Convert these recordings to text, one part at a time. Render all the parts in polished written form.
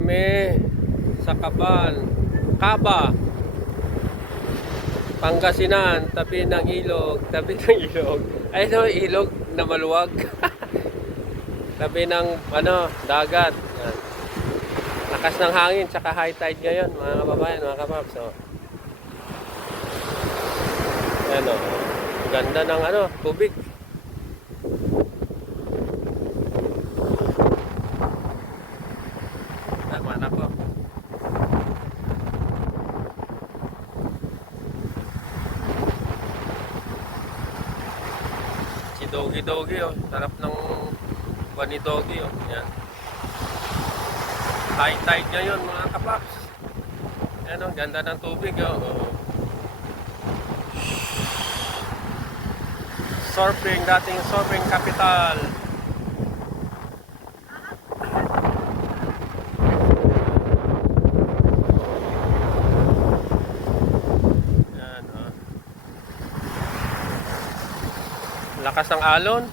May sa Kaba, Pangasinan, tabi ng ilog, Ay no, ilog na maluwag. Tabi ng dagat. Yan. Lakas ng hangin, tsaka high tide ngayon, mga kababayan, mga kapaps. So, ayan o, ganda ng tubig. Tama na po. Si Dogi oh, sarap ng buwan ni Dogi oh. Yan. High tide ngayon mga kapaps. Yan oh, ganda ng tubig oh. Surfing, dating surfing capital. Yan oh. Lakas ng alon.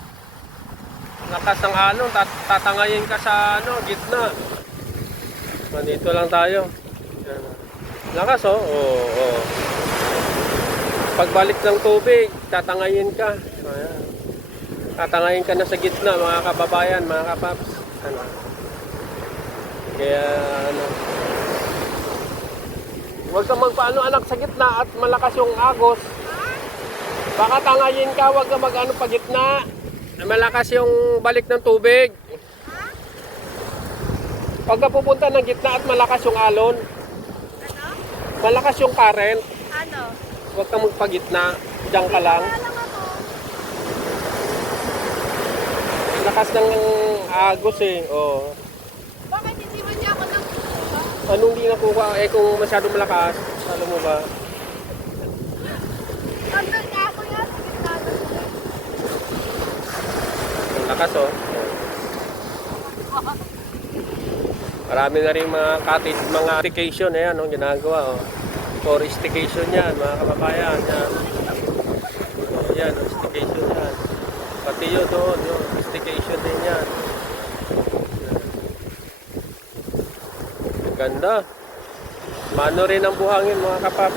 Tatangayin ka sa gitna. Dito lang tayo. Yan. Lakas oh. Oh. Pagbalik ng tubig, tatangayin ka. Ayan. Tatangayin ka na sa gitna, mga kababayan, mga kapaps. Kaya huwag kang magpaano anak sa gitna at malakas yung agos. Baka tangayin ka, huwag kang mag-ano pa gitna. Malakas yung balik ng tubig. Pag ka pupunta ng gitna at malakas yung alon. Malakas yung current. Huwag kang magpagitna. Diyan ka lang. Lakas ng agos oh. Bakit hindi man niya ako nakukuha? Anong hindi nakuha? Kung masyado malakas, alam mo ba? Tandal niya ako yan. Ang lakas oh. Marami na rin mga cottage, mga staycation ayan oh, ginagawa oh. For staycation yan, mga kababayan yan. Oh, yan, staycation yan. Pati yun doon, staycation din yan. Ganda. Mano rin ang buhangin mga kapap.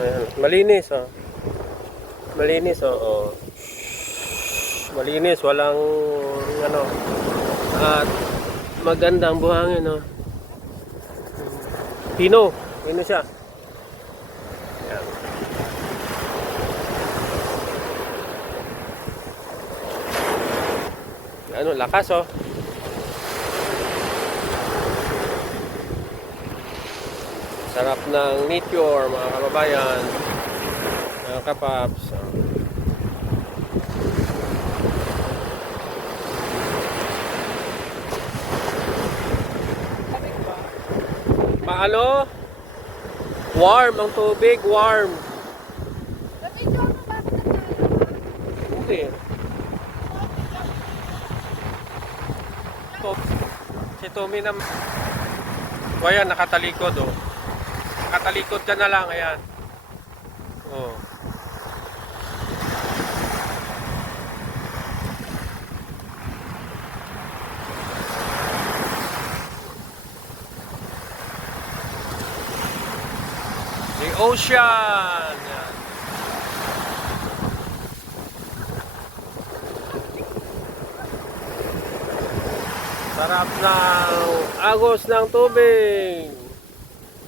Ayan. Malinis oh. Malinis oh. Malinis, walang at maganda ang buhangin oh. Pino siya. Ayan. Lakas oh. Sarap ng meteor mga kababayan, mga kapaps. Paano? Warm ang tubig, warm. Hindi. Si Tommy na. O ayan, nakatalikod oh. Nakatalikod ka na lang, ayan. Oh. The ocean. Yan. Sarap ng agos ng tubig.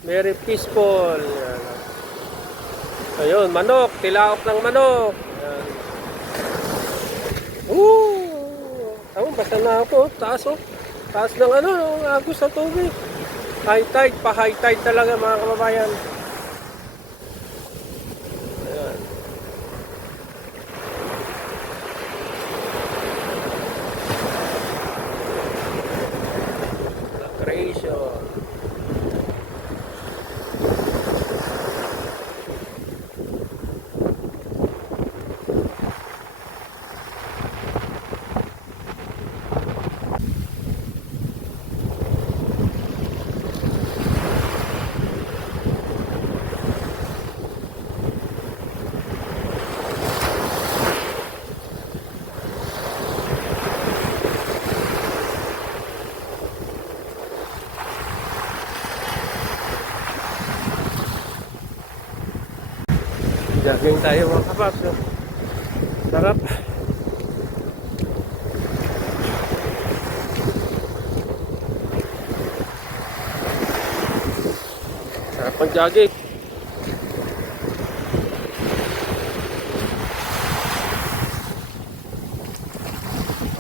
Very peaceful. Yan. Ayun, manok. Tilaok ng manok. Yan. Basta na ako. Taas oh. Taas ng agos ng tubig. High tide. Pa-high tide talaga mga kababayan. Ayan. Creation. Jogging tayo mga kapaps. No? Sarap. Sarap ang jogging.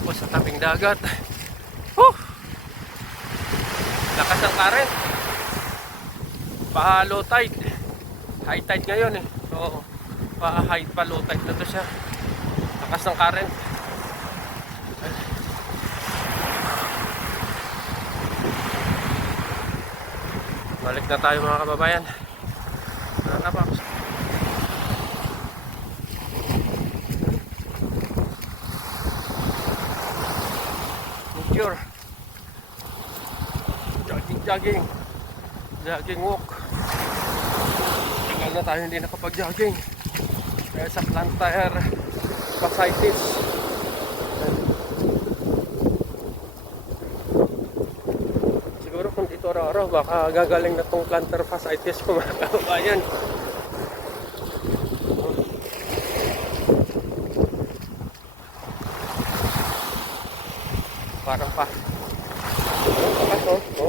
Tapos sa tabing dagat. Lakas ng current. Pa-low tide. High tide ngayon eh. So, pa-high pa low tide na to siya. Lakas ng current. Balik na tayo mga kababayan. Nakakapaps. Nature. Jogging walk. Tagal na tayo hindi nakapag-jogging dahil sa plantar fasciitis. Siguro kung dito araw-araw baka gagaling na tong plantar fasciitis ko mga kababayan. Parang pa gusto ko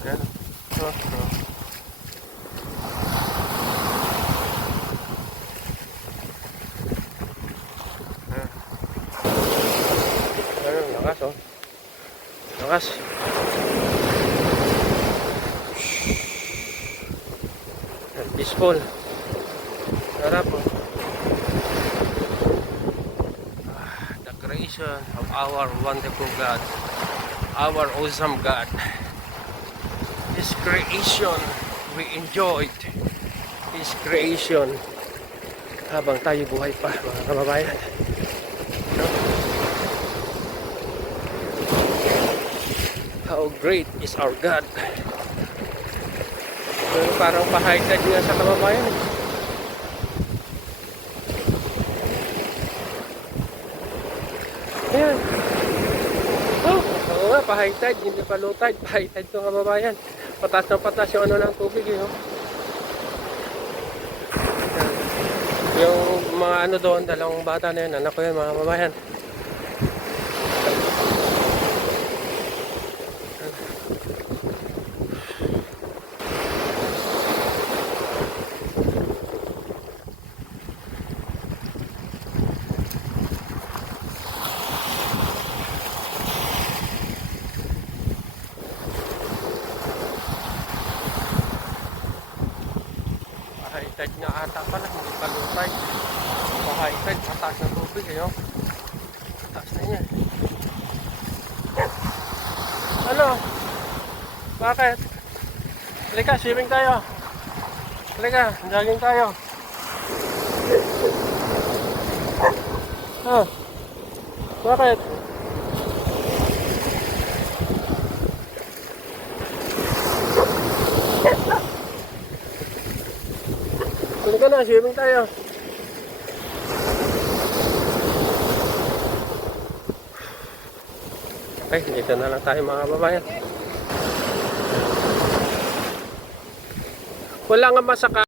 Ayan. Ayan, lakas lakas. Peaceful. Sarap the creation of our wonderful God, our awesome God. His creation, we enjoyed His creation habang tayo buhay pa mga kababayan. No? How great is our God. Pero parang pa-high tide nga sa kababayan eh. Ayan. Oo nga, pa-high tide, hindi pa low tide. Pa-high tide ito kababayan. Patas na patas yung ano ng tubig eh. Oh. Yung mga ano doon, dalawang bata na yun, anak ko yun mga kababayan. High tide nga ata pala, hindi pa low tide. High tide, pataas ng tubig eh, oh. Pataas na niya. Ano? Bakit? Halika, swimming tayo. Halika, jogging tayo. Ah, bakit? Halika na, swimming tayo. Okay, dito na lang tayo mga kababayan. Wala nga masaka.